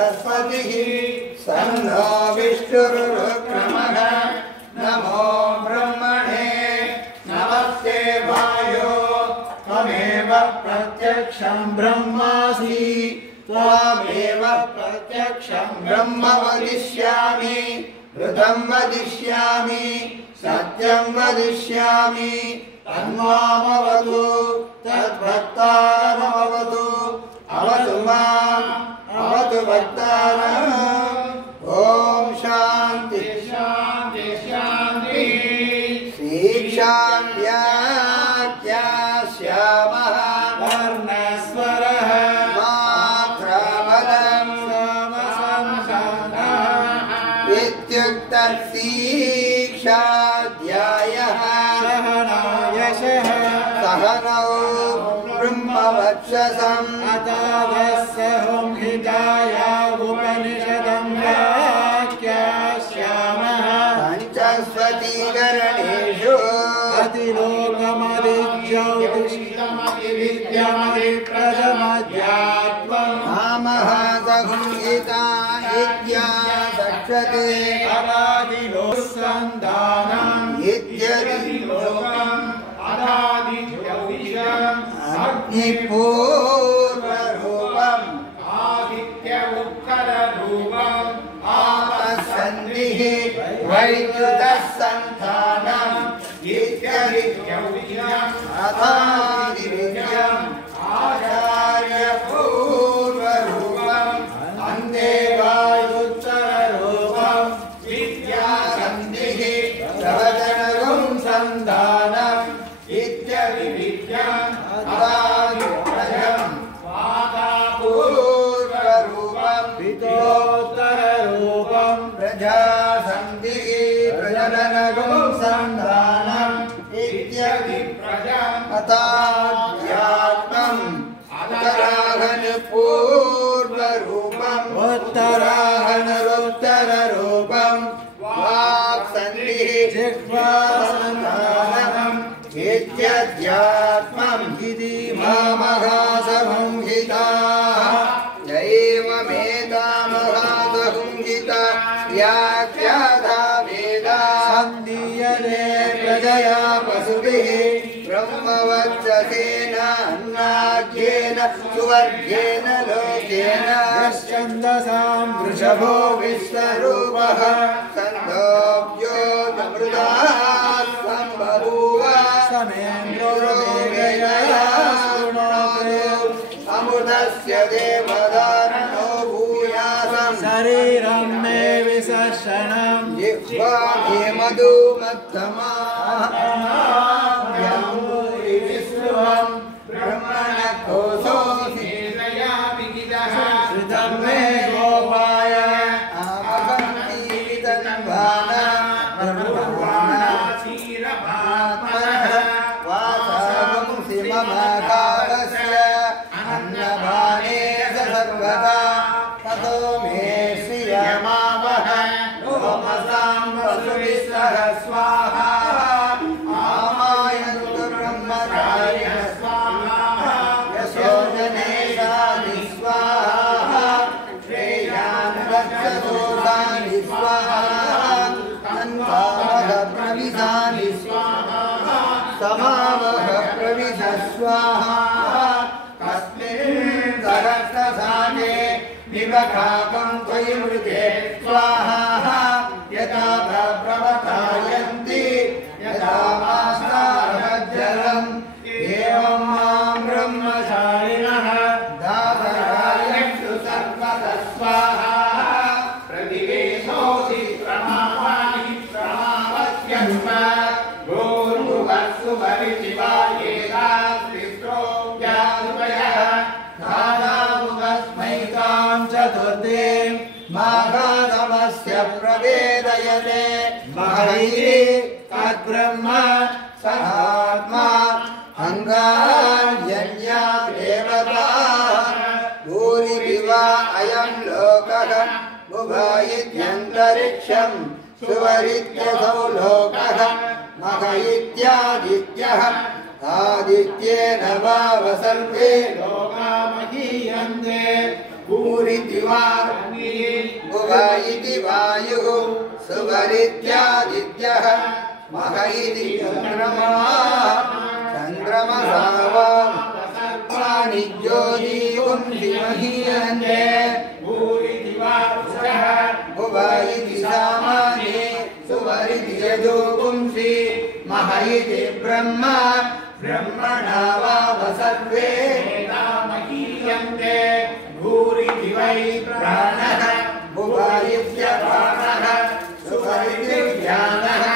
सरस्वतिः सन्नो विष्णुरुक्रमः नमो ब्रह्मणे नमस्ते वायो त्वमेव प्रत्यक्षं ब्रह्मासि त्वामेव प्रत्यक्षं ब्रह्म वदिष्यामि ऋतं वदिष्यामि सत्यं वदिष्यामि तन्मामवतु तद्भक्तारमवतु अवतु माम् अवतु भक्तारम् ॐ शान्ति शान्ति शान्ति श्रीक्षाम्याख्या श्यामः वर्णस्वरः मात्राबलं समसंसन्दः इत्युक्तसीक्षाध्यायः सहनायशः सहनौ ब्रह्मवक्षसम् अतः हिताया उपनिषदं व्याख्यास्यामः पञ्चस्वतीकरणेषु अतिलोकमधिज्योतिषमधिविद्यमधिप्रथमध्यात्मं महामहासंहिता इत्यादक्षते अनादिलोकसन्धानम् इत्यदिलोकम् अनादिज्योतिषम् अग्निपूर्वरूपम् आदित्य उत्तररूपम् आपसन्धिः वैद्युतः सन्धानम् इत्यदिज्योतिषम् अथादिविद्यम् आचार्यपूर्वरूपम् अन्ते वायुत्तररूपम् विद्यासन्धिः प्रवचनगुं सन्धानम् इत्यदिविद्यम् अथादित्रयम् पूर्वरूपम् विदोत्तररूपम् प्रजासन्धिः प्रजननगुं सन्धानम् इत्यदिप्रजम् अथाध्यात्मम् उत्तराहनपूर्वरूपम् उत्तराहनरुत्तररूपम् वाक्सन्धिः जिह्वासन्धानम् इत्यध्यात्मम् इति महामहासंहिताः एवमेतामहासंहिता व्याख्याता वेदा सन्धीयते प्रजया पशुभिः ब्रह्मवक्षसेन अन्नाख्येन सुवर्गेण लोकेन छन्दसां वृषभो विश्वरूपः छन्दोऽव्यो अमृतात् सम्बभूव समेन्द्रो वेगया शृणोतु अमृतस्य देवदारणो भूयासं शरीरं मे विसर्षणं जिह्वा मे मधुमत्तमा विश्रुवं ब्रह्मण कोशोऽसि श्रुतं मे गोपाय ममकालस्य अन्नभाने सर्वदा ततो मे श्रियमावह ओमसां वसुभिः स्वाहा आमायन्तु ब्रह्मचारिणः स्वाहा यशोजनेशानि स्वाहा श्रेयान् रक्षदोषानि स्वाहा अन्वावह प्रविशानि स्वाहा समावह प्रविश स्वाहा कस्मिन् सहस्रसाने विवखाकं त्वयि मृते स्वाहा यथा प्रवतायन्ति यथा मास्तारमज्जलम् एवं मां ब्रह्मचारिणः दातरायन्तु सर्वतः स्वाहा प्रतिवेशोऽसि प्रमावानि प्रमावत्यस्म माघातमस्य प्रवेदयते महैः तद्ब्रह्म सहात्मा अङ्गार्यन्या देवता भूरिविवा अयं लोकः बुभयित्यन्तरिक्षं सुवरित्यसौ लोकः मघ इत्यादित्यः आदित्येन वाव सर्वे लोका महीयन्ते भूरिति वा भुव इति वायुः सुवरित्यादित्यः मह इति चन्द्रमा चन्द्रमसा वानि ज्योतिपुंसि महीयन्ते भूरिति वा भुव इति सामाने सुवरिति यजो पुंसि मह इति ब्रह्म ब्रह्मणा वाव सर्वे महीयन्ते भूरिति वै प्राणः भुव इत्य प्राणः सुवरिति ज्ञानः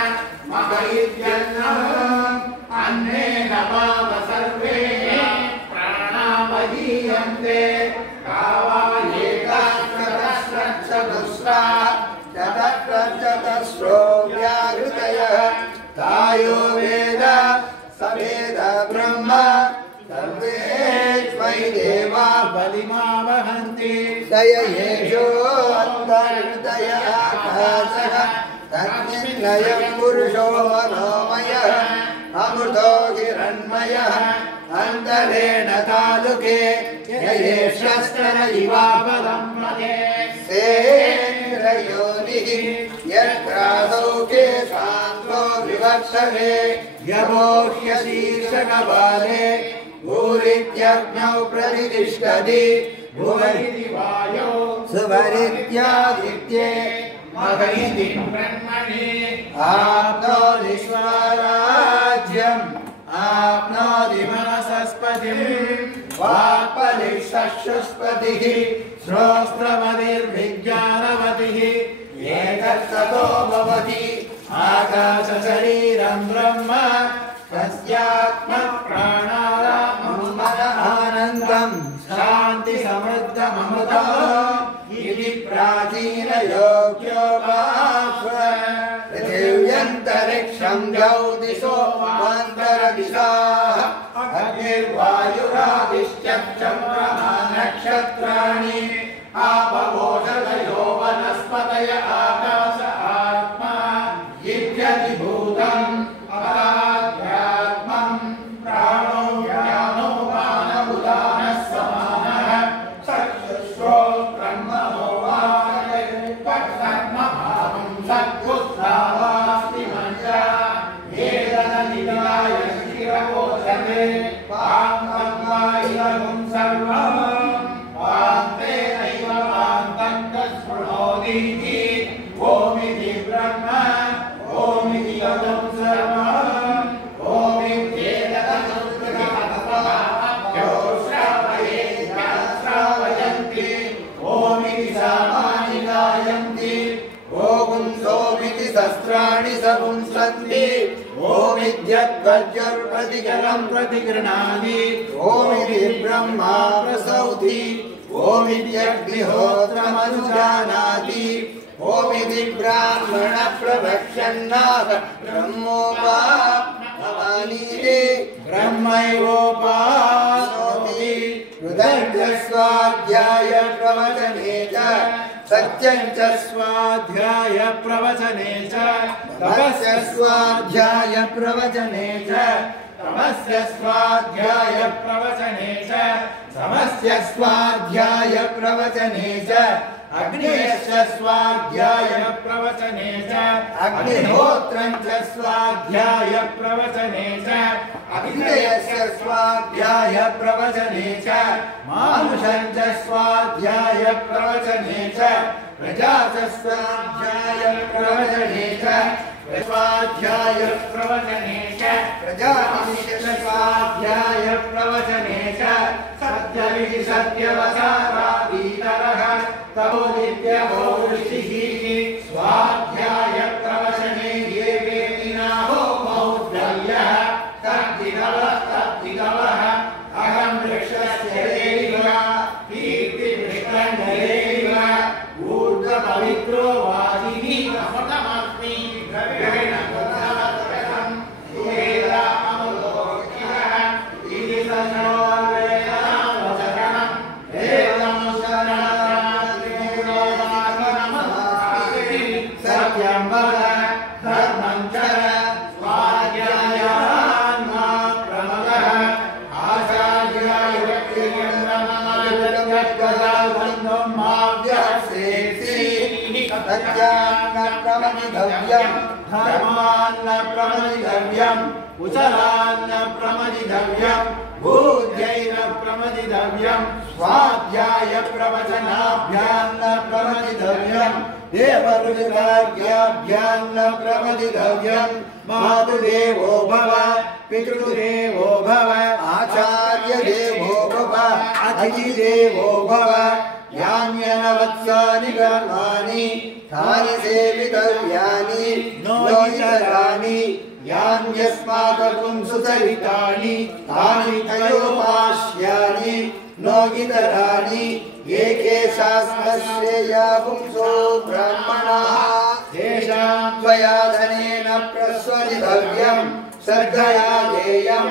मह इत्यन्नः अन्नेन वाव सर्वे प्राणा महीयन्ते चतस्रो व्याहृतयः तायो वेद स वेद ब्रह्म सर्वे त्वयि देवा बलिमावहन्ति दययेषो अन्तर्हृदय आकाशः तन्निर्लयं पुरुषो मनोमयः अमृतो हिरण्मयः अन्तरेण तालुके ययेषस्तर इवावलम्बते सेन्द्रयोनिः यत्रासौखे शान्तो विवर्तते यमोह्यशीर्षकबाले भूरित्यग्नौ प्रतिष्ठति भुवरिति वायो सुवरित्यादित्ये मह इति ब्रह्मणि आप्नोति स्वराज्यम् आप्नोति मनसस्पतिं वाक्पतिश्चक्षुष्पतिः श्रोत्रमतिर्विज्ञानमतिः एतत्ततो भवति आकाशशरीरं ब्रह्म तस्यात्मप्राणानां मनः आनन्दं शान्तिसमृद्धममृतम् इति प्राचीनयोग्योपास्व पृथिव्यन्तरिक्षं द्यौदिशो वान्तरदिशाः अग्निर्वायुरादिश्च चन्द्रमा नक्षत्राणि आपवोषधयो वनस्पतय आकाश आत्मा इत्यधिभूतम् अध्यात्मं प्राणो ज्ञानो मानवुदानः समानः चक्षुषो ब्रह्मणो वाक्पत्तमभावं सद्बुद्धावास्ति मञ्चा वेदननिदाय शिरवोचते पाङ्गं वा इदं सर्वं पान्तेनैव पान्तं तत्स्पृणोतीति ओमिति ब्रह्म ओमिति इदं सर्वम् ओमित्येतदनुद्गतमतयो श्रावयन्ति ओमिति सामानि गायन्ति ओपुंसोमिति शस्त्राणि सपुंसन्ति ओमित्यद्वज्रप्रतिगलं प्रतिगृह्णाति ओमिति ब्रह्मा प्रसौति ओमित्यग्निहोत्रमनुजानाति ओमिति ब्राह्मण प्रवक्ष्यन्नाथ ब्रह्मोपामानीति ब्रह्मैवोपानोति हृदयं स्वाध्याय प्रवचने च सत्यं च स्वाध्याय प्रवचने च तपस्य स्वाध्याय प्रवचने च तमस्य स्वाध्याय प्रवचने च समस्य स्वाध्याय प्रवचने च अग्नेयस्य स्वाध्याय प्रवचने च अग्निहोत्रं च स्वाध्याय प्रवचने च अग्नेयस्य स्वाध्याय प्रवचने च मानुषं च स्वाध्याय प्रवचने च प्रजा च स्वाध्याय प्रवचने च स्वाध्याय प्रवचने च प्रजापतिश्च स्वाध्याय प्रवचने च सत्यमिति सत्यवसारादीतरः ततो नित्यमो ऋषिः स्वाध्याय प्रवचने ये वेदिनाहो मौद्गल्यः तद्दिनवः अहं वृक्षस्य देव कीर्तिवृष्टन्धरेव ऊर्ध्वपवित्रो वादिनी अमृतमस्मि द्रव्येण कृतं वेदामलोकितः इति सन्नोर्वेदावचरणं वेदमुशरणं सत्यान्न प्रमदितव्यं धर्मान्न प्रमदितव्यं कुशलान्न प्रमदितव्यं बुद्धैः प्रमदितव्यं स्वाध्याय प्रवचनाभ्यान्न प्रमदितव्यं देवऋषिकार्याभ्यान्न प्रमदितव्यं मातुदेवो भव पितृदेवो भव आचार्यदेवो भव अतिथिदेवो भव यान्यनवत्सानि कर्माणि तानि सेवितव्यानि नोइतराणि यान्यस्माकं सुचरितानि तानि तयोपास्यानि नोगितराणि एके शास्त्रश्रेया पुंसो ब्राह्मणाः तेषां त्वया धनेन प्रस्वरितव्यं श्रद्धया देयम्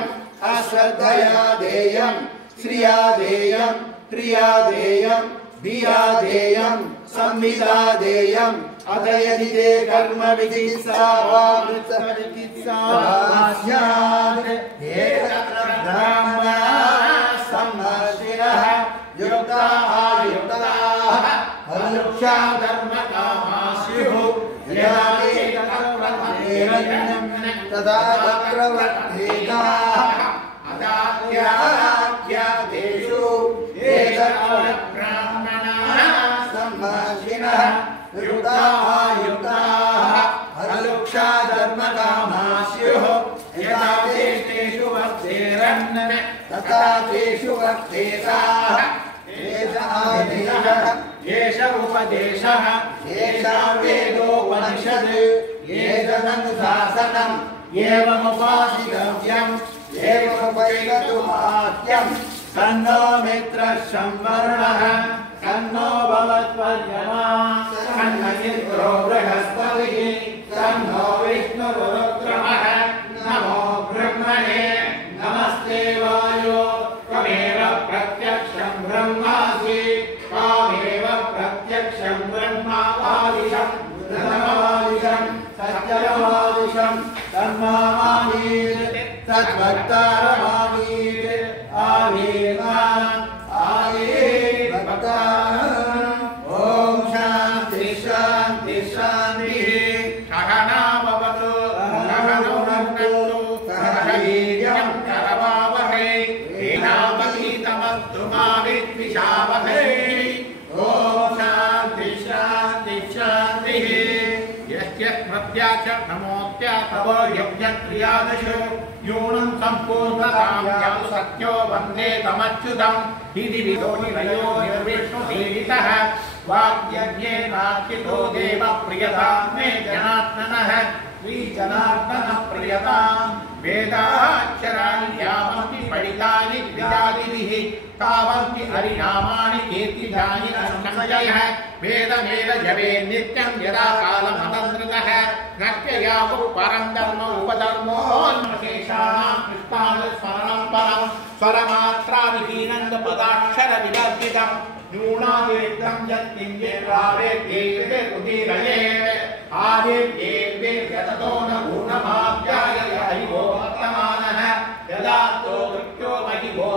अश्रद्धया देयं श्रिया देयं क्रिया देयं धिया देयं संविदा देयं अथ यदि ते कर्म विचिकित्सा वा वृत्तचिकित्सा स्यात् ब्राह्मणाः सम्मर्शिनः युक्ताः युक्ताः अनुक्षा धर्मकामाः स्युः यदा ते तदा तत्र वर्धेताः अदात्याख्यातेषु ब्राह्मणाः सम्मर्शिनः युक्ताः युक्ताः अनुक्षा धर्मकामाः स्युः यदा ते तेषु वर्धेरन् तथा तेषु वर्धेताः एष उपदेशः एषा वेदोपनिषद् एतदनुशासनम् एवमुपासितव्यम् एवमुपैतुमात्यम् तन्नो मित्रः संवरुणः तन्नो भवत्वर्यमा तन्नो मित्रो बृहस्पतिः तन्नो विष्णुरुद्रमः नमो ब्रह्मणे नमस्ते वायो त्वमेव प्रत्यक्षं ब्रह्मासि त्वमेव प्रत्यक्षं ब्रह्मावादिशं धर्मवादिशं सत्यवादिशं धर्मवादीत् तद्भक्तारवादीत् आवेदान् आवेद्भक्तान् ॐ शान्ति शान्ति शान्तिः सहना भवतु सहनौ भुनक्तु सह वीर्यं करवावहै तेनावधीतमस्तु मा विद्विषावहै ॐ शान्ति शान्ति शान्तिः यस्य स्मृत्याच नमोऽत्यातव यज्ञक्रियादशो यूनं सम्पूर्णतां यातु सत्यो वन्दे तमच्युतम् इति विदो निलयो निर्विष्णुसेवितः वाक्यज्ञेनार्चितो देवप्रियतां मे जनार्दनः श्रीजनार्दनः प्रियतां वेदाक्षराणि यावन्ति पठितानि विदादिभिः तावन्ति हरिनामानि कीर्तितानि न संशयः वेदमेव जपे नित्यं यदा कालमतन्द्रतः नक्ययावु परं धर्म उपधर्मो शेषाणां कृष्णानुस्मरणं परं स्वरमात्राविहीनं पदाक्षरविवर्जितं न्यूनातिरिक्तं यत्किञ्चिद्रावेद्येवेदुदीरयेत् आदित्येवेद्यतो न गुणमाप्याय हरिभो वर्तमानः यदा तो कृत्यो महिभो